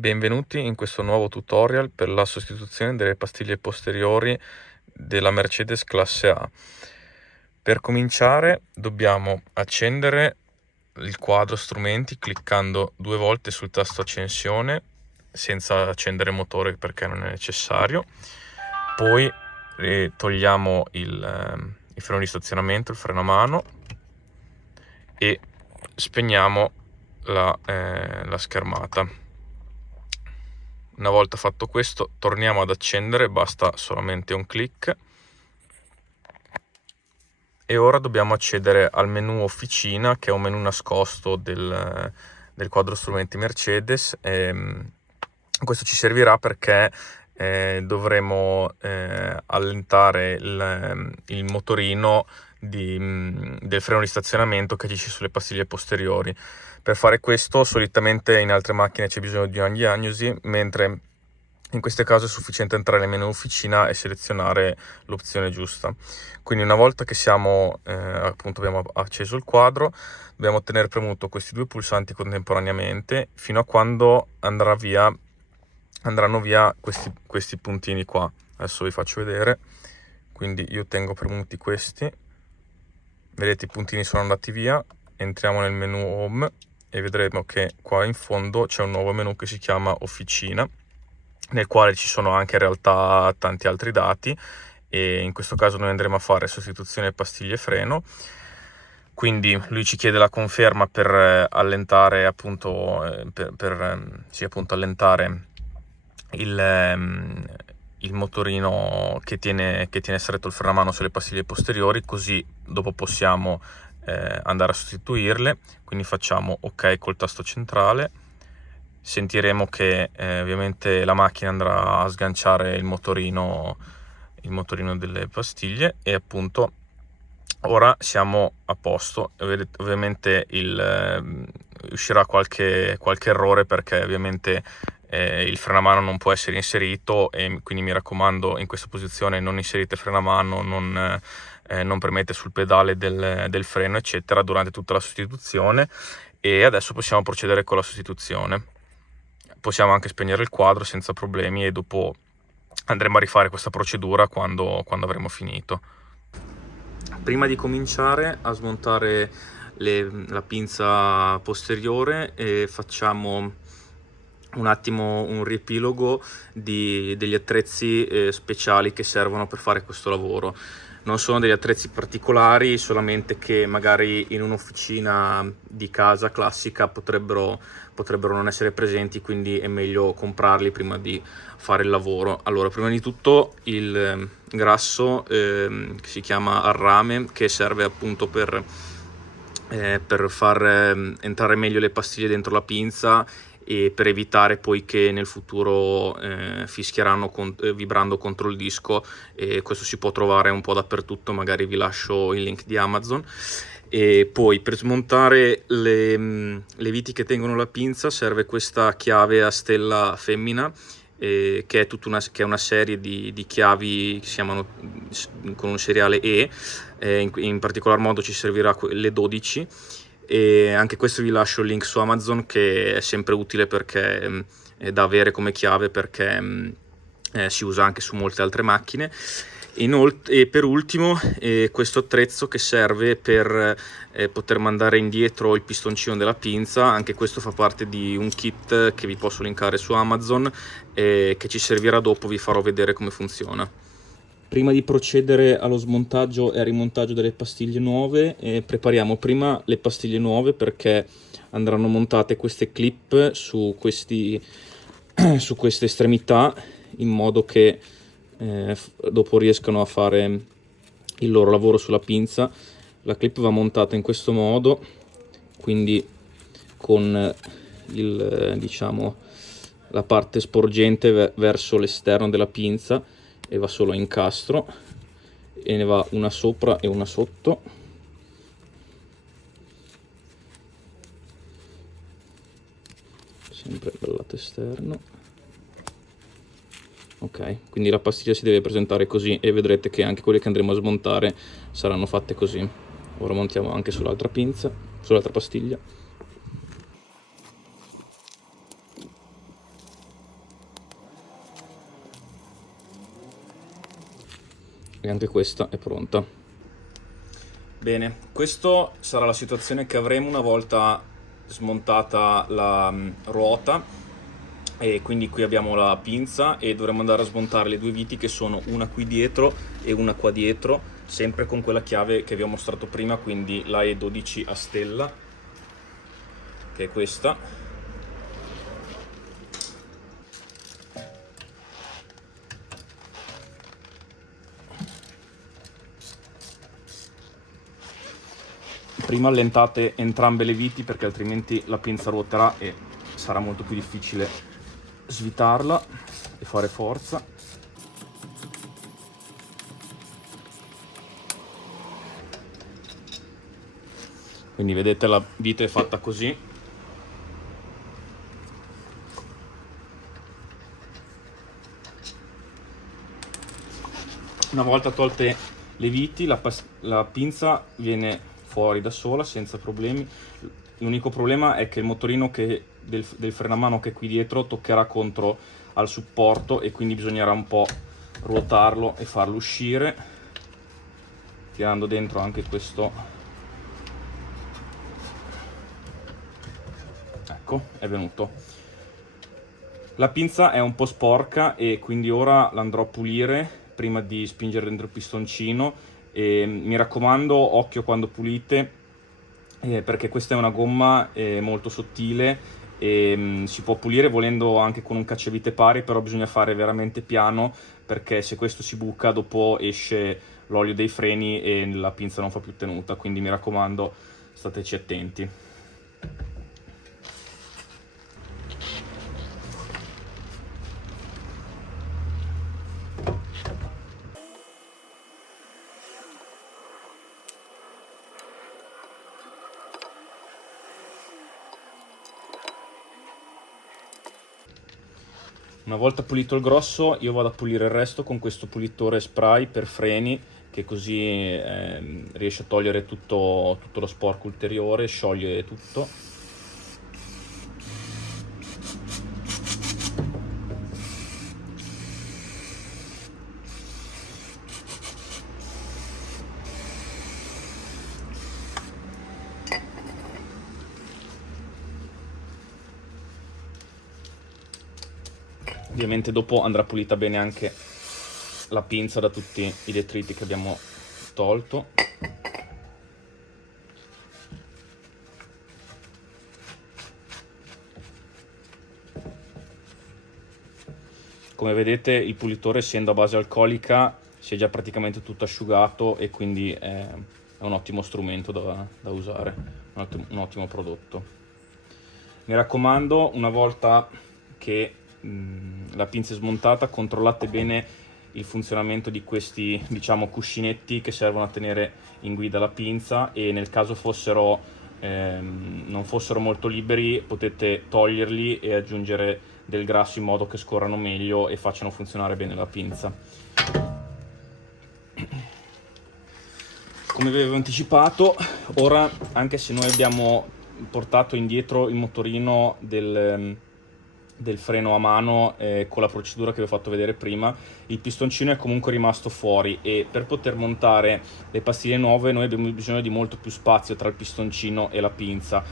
Benvenuti in questo nuovo tutorial per la sostituzione delle pastiglie posteriori della Mercedes classe A. Per cominciare dobbiamo accendere il quadro strumenti cliccando 2 volte sul tasto accensione senza accendere il motore perché non è necessario. Poi togliamo il freno di stazionamento, il freno a mano, e spegniamo la schermata. Una volta fatto questo torniamo ad accendere, basta solamente un clic, e ora dobbiamo accedere al menu officina, che è un menu nascosto del quadro strumenti Mercedes. Questo ci servirà perché dovremo allentare il motorino del freno di stazionamento che c'è sulle pastiglie posteriori. Per fare questo solitamente in altre macchine c'è bisogno di una diagnosi, mentre in questo caso è sufficiente entrare nel menu officina e selezionare l'opzione giusta. Quindi una volta che appunto abbiamo acceso il quadro, dobbiamo tenere premuto questi 2 pulsanti contemporaneamente fino a quando andranno via questi puntini qua. Adesso vi faccio vedere. Quindi io tengo premuti questi, vedete, i puntini sono andati via. Entriamo nel menu home e vedremo che qua in fondo c'è un nuovo menu che si chiama officina, nel quale ci sono anche in realtà tanti altri dati, e in questo caso noi andremo a fare sostituzione pastiglie freno. Quindi lui ci chiede la conferma per allentare appunto allentare il motorino che tiene stretto il freno a mano sulle pastiglie posteriori, così dopo possiamo andare a sostituirle. Quindi facciamo ok col tasto centrale. Sentiremo che ovviamente la macchina andrà a sganciare il motorino delle pastiglie, e appunto ora siamo a posto. Ovviamente uscirà qualche errore perché ovviamente il freno a mano non può essere inserito, e quindi mi raccomando, in questa posizione non inserite freno a mano, non premete sul pedale del freno eccetera durante tutta la sostituzione. E adesso possiamo procedere con la sostituzione. Possiamo anche spegnere il quadro senza problemi, e dopo andremo a rifare questa procedura quando avremo finito. Prima di cominciare a smontare la pinza posteriore, facciamo un attimo un riepilogo degli attrezzi speciali che servono per fare questo lavoro. Non sono degli attrezzi particolari, solamente che magari in un'officina di casa classica potrebbero non essere presenti, quindi è meglio comprarli prima di fare il lavoro. Allora, prima di tutto il grasso che si chiama arrame, che serve appunto per far entrare meglio le pastiglie dentro la pinza, e per evitare poi che nel futuro fischieranno vibrando contro il disco. E questo si può trovare un po' dappertutto, magari vi lascio il link di Amazon. E poi per smontare le viti che tengono la pinza serve questa chiave a stella femmina, che è una serie di chiavi che si chiamano con un seriale E. In particolar modo ci servirà le 12, e anche questo vi lascio il link su Amazon, che è sempre utile perché è da avere come chiave, perché si usa anche su molte altre macchine. E per ultimo questo attrezzo che serve per poter mandare indietro il pistoncino della pinza. Anche questo fa parte di un kit che vi posso linkare su Amazon, che ci servirà dopo. Vi farò vedere come funziona. Prima di procedere allo smontaggio e al rimontaggio delle pastiglie nuove, prepariamo prima le pastiglie nuove, perché andranno montate queste clip su queste estremità, in modo che dopo riescano a fare il loro lavoro sulla pinza. La clip va montata in questo modo, quindi con la parte sporgente verso l'esterno della pinza, e va solo a incastro, e ne va una sopra e una sotto. Sempre dal lato esterno. Ok, quindi la pastiglia si deve presentare così, e vedrete che anche quelle che andremo a smontare saranno fatte così. Ora montiamo anche sull'altra pinza, sull'altra pastiglia. e anche questa è pronta. Bene, questa sarà la situazione che avremo una volta smontata la ruota, e quindi qui abbiamo la pinza e dovremo andare a smontare le due viti, che sono una qui dietro e una qua dietro, sempre con quella chiave che vi ho mostrato prima, quindi la E12 a stella, che è questa. Prima allentate entrambe le viti, perché altrimenti la pinza ruoterà e sarà molto più difficile svitarla e fare forza. Quindi vedete, la vita è fatta così. Una volta tolte le viti, la pinza viene fuori da sola senza problemi. L'unico problema è che il motorino del frenamano che è qui dietro toccherà contro al supporto, e quindi bisognerà un po' ruotarlo e farlo uscire, tirando dentro anche questo. Ecco, è venuto. La pinza è un po' sporca e quindi ora l'andrò a pulire prima di spingere dentro il pistoncino, e mi raccomando, occhio quando pulite, perché questa è una gomma molto sottile e si può pulire volendo anche con un cacciavite pari, però bisogna fare veramente piano, perché se questo si buca dopo esce l'olio dei freni e la pinza non fa più tenuta, quindi mi raccomando, stateci attenti. Una volta pulito il grosso, io vado a pulire il resto con questo pulitore spray per freni, che così riesce a togliere tutto lo sporco ulteriore, scioglie tutto. Ovviamente dopo andrà pulita bene anche la pinza da tutti i detriti che abbiamo tolto. Come vedete, il pulitore, essendo a base alcolica, si è già praticamente tutto asciugato, e quindi è un ottimo strumento da usare, un ottimo prodotto. Mi raccomando, una volta che la pinza è smontata, controllate bene il funzionamento di questi, diciamo, cuscinetti che servono a tenere in guida la pinza, e nel caso non fossero molto liberi, potete toglierli e aggiungere del grasso in modo che scorrano meglio e facciano funzionare bene la pinza. Come vi avevo anticipato, ora, anche se noi abbiamo portato indietro il motorino del freno a mano con la procedura che vi ho fatto vedere prima, il pistoncino è comunque rimasto fuori, e per poter montare le pastiglie nuove noi abbiamo bisogno di molto più spazio tra il pistoncino e la pinza.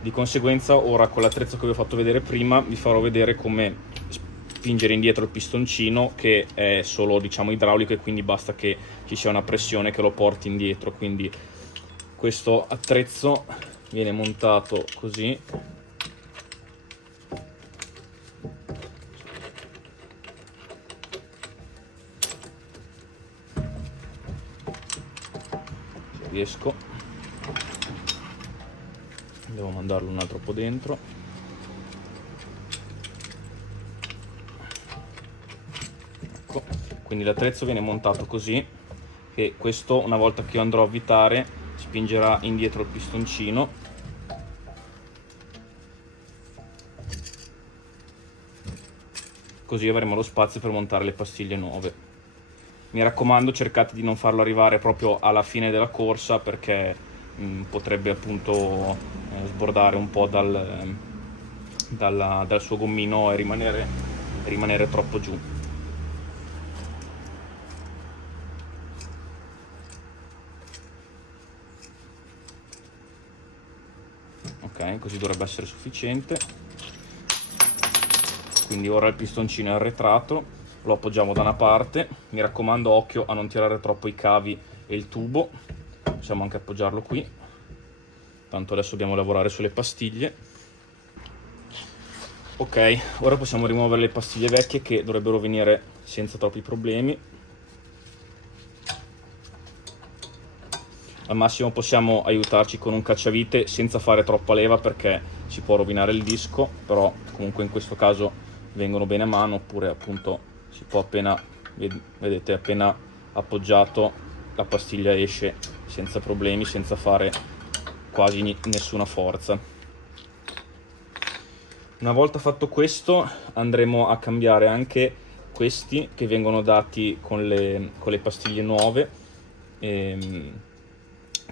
Di conseguenza, ora con l'attrezzo che vi ho fatto vedere prima vi farò vedere come spingere indietro il pistoncino, che è solo, diciamo, idraulico, e quindi basta che ci sia una pressione che lo porti indietro. Quindi questo attrezzo viene montato così. Se riesco, devo mandarlo un altro po' dentro. Ecco, quindi l'attrezzo viene montato così, e questo, una volta che io andrò a avvitare, spingerà indietro il pistoncino, così avremo lo spazio per montare le pastiglie nuove. Mi raccomando, cercate di non farlo arrivare proprio alla fine della corsa, perché potrebbe appunto sbordare un po' dal suo gommino e rimanere troppo giù. Ok, così dovrebbe essere sufficiente. Quindi ora il pistoncino è arretrato, lo appoggiamo da una parte, mi raccomando occhio a non tirare troppo i cavi e il tubo, possiamo anche appoggiarlo qui, tanto adesso dobbiamo lavorare sulle pastiglie. Ok, ora possiamo rimuovere le pastiglie vecchie che dovrebbero venire senza troppi problemi. Al massimo possiamo aiutarci con un cacciavite senza fare troppa leva perché si può rovinare il disco, però comunque in questo caso vengono bene a mano, oppure appunto si può appena, vedete, appena appoggiato la pastiglia esce senza problemi, senza fare quasi nessuna forza. Una volta fatto questo andremo a cambiare anche questi che vengono dati con le pastiglie nuove,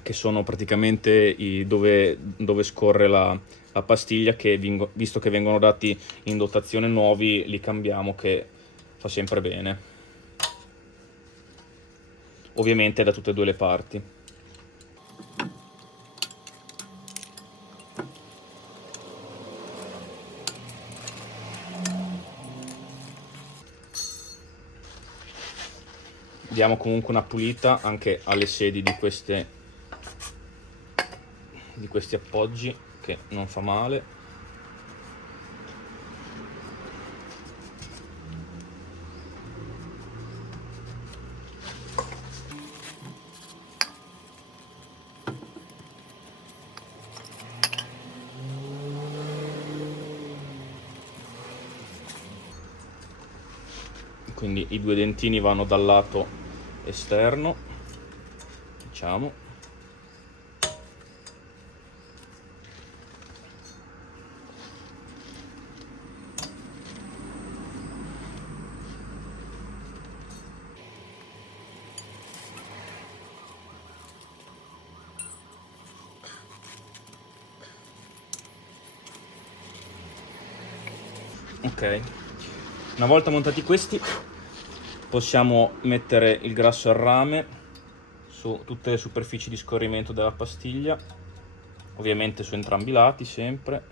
che sono praticamente dove scorre la pastiglia, che visto che vengono dati in dotazione nuovi li cambiamo, che fa sempre bene, ovviamente da tutte e due le parti. Diamo comunque una pulita anche alle sedi di questi appoggi, che non fa male. Quindi i due dentini vanno dal lato esterno, diciamo. Ok, una volta montati questi possiamo mettere il grasso al rame su tutte le superfici di scorrimento della pastiglia, ovviamente su entrambi i lati sempre.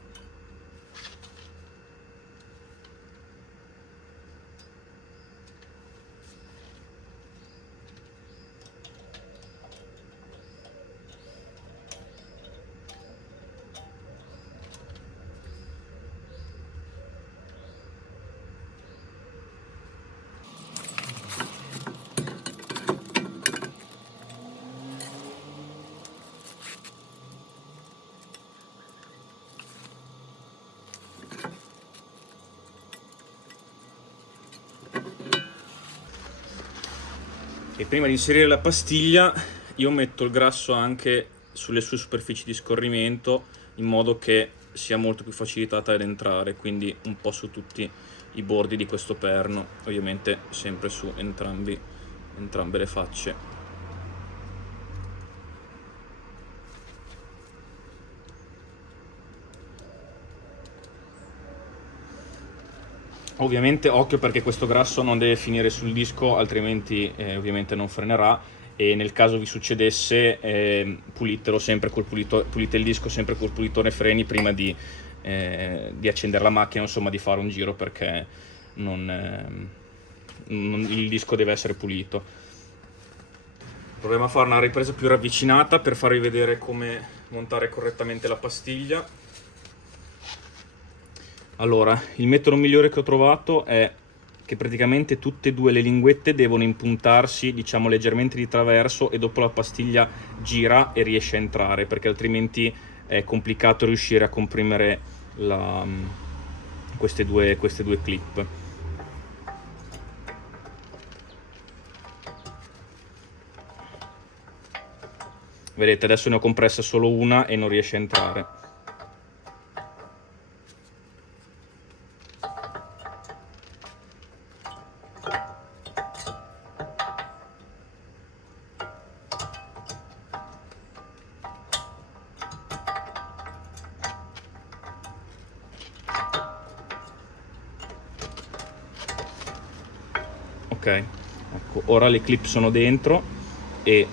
E prima di inserire la pastiglia io metto il grasso anche sulle sue superfici di scorrimento, in modo che sia molto più facilitata ad entrare, quindi un po' su tutti i bordi di questo perno, ovviamente sempre su entrambe le facce. Ovviamente occhio, perché questo grasso non deve finire sul disco, altrimenti ovviamente non frenerà, e nel caso vi succedesse pulitelo sempre pulite il disco sempre col pulitore freni prima di accendere la macchina, insomma di fare un giro, perché il disco deve essere pulito. Proviamo a fare una ripresa più ravvicinata per farvi vedere come montare correttamente la pastiglia. Allora, il metodo migliore che ho trovato è che praticamente tutte e due le linguette devono impuntarsi, diciamo, leggermente di traverso, e dopo la pastiglia gira e riesce a entrare, perché altrimenti è complicato riuscire a comprimere queste due clip. Vedete, adesso ne ho compressa solo una e non riesce a entrare. Ok, ecco, ora le clip sono dentro e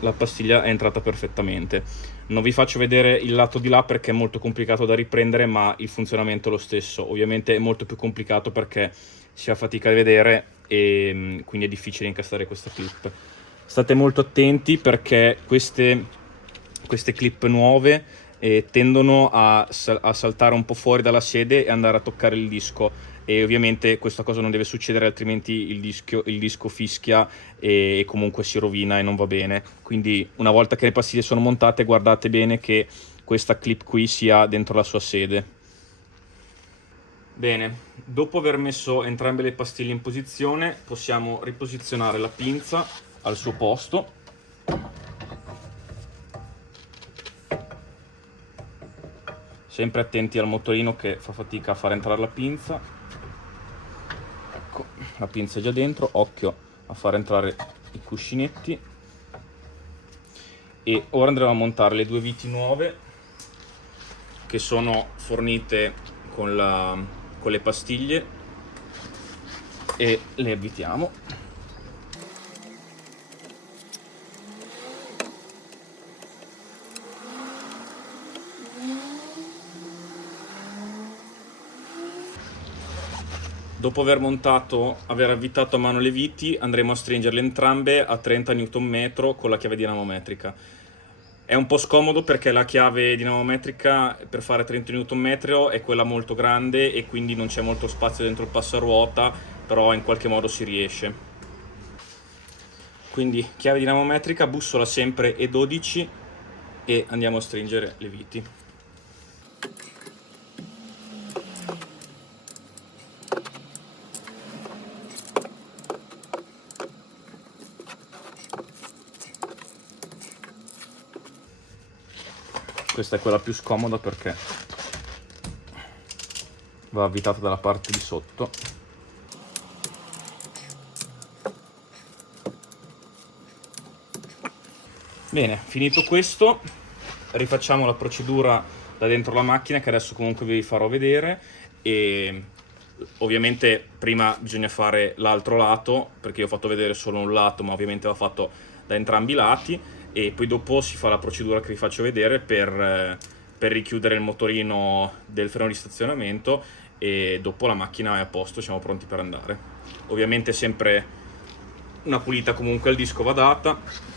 la pastiglia è entrata perfettamente. Non vi faccio vedere il lato di là perché è molto complicato da riprendere, ma il funzionamento è lo stesso. Ovviamente è molto più complicato perché si fa fatica a vedere e quindi è difficile incastrare questa clip. State molto attenti perché queste clip nuove tendono a saltare un po' fuori dalla sede e andare a toccare il disco, e ovviamente questa cosa non deve succedere, altrimenti il disco fischia e comunque si rovina e non va bene. Quindi una volta che le pastiglie sono montate, guardate bene che questa clip qui sia dentro la sua sede. Bene, dopo aver messo entrambe le pastiglie in posizione, possiamo riposizionare la pinza al suo posto. Sempre attenti al motorino che fa fatica a far entrare la pinza. Ecco, la pinza è già dentro, occhio a far entrare i cuscinetti. E ora andremo a montare le due viti nuove che sono fornite con le pastiglie e le avvitiamo. Dopo aver avvitato a mano le viti, andremo a stringerle entrambe a 30 Nm con la chiave dinamometrica. È un po' scomodo perché la chiave dinamometrica per fare 30 Nm è quella molto grande e quindi non c'è molto spazio dentro il passaruota, però in qualche modo si riesce. Quindi chiave dinamometrica, bussola sempre E12 e andiamo a stringere le viti. Questa è quella più scomoda perché va avvitata dalla parte di sotto. Bene, finito questo, rifacciamo la procedura da dentro la macchina che adesso comunque vi farò vedere, e ovviamente prima bisogna fare l'altro lato perché io ho fatto vedere solo un lato, ma ovviamente va fatto da entrambi i lati, e poi dopo si fa la procedura che vi faccio vedere per richiudere il motorino del freno di stazionamento, e dopo la macchina è a posto, siamo pronti per andare. Ovviamente sempre una pulita comunque al disco va data.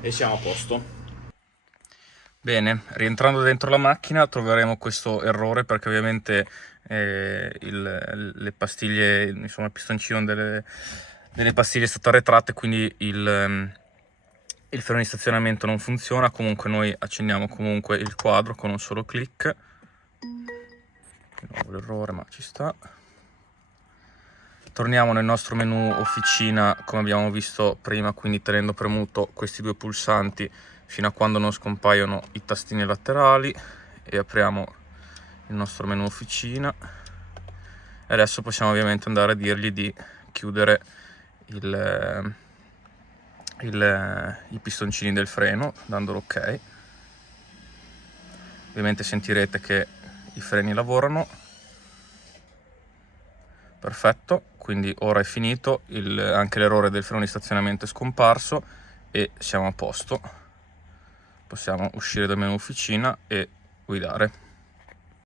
E siamo a posto. Bene, rientrando dentro la macchina troveremo questo errore perché ovviamente le pastiglie, insomma il pistoncino delle pastiglie è stato arretrato e quindi il freno di stazionamento non funziona. Comunque noi accendiamo comunque il quadro con un solo clic. Di nuovo l'errore, ma ci sta. Torniamo nel nostro menu officina come abbiamo visto prima, quindi tenendo premuto questi due pulsanti fino a quando non scompaiono i tastini laterali, e apriamo il nostro menu officina. E adesso possiamo ovviamente andare a dirgli di chiudere i pistoncini del freno dandolo ok. Ovviamente sentirete che i freni lavorano. Perfetto, quindi ora è finito, anche l'errore del freno di stazionamento è scomparso e siamo a posto. Possiamo uscire dal menu officina e guidare.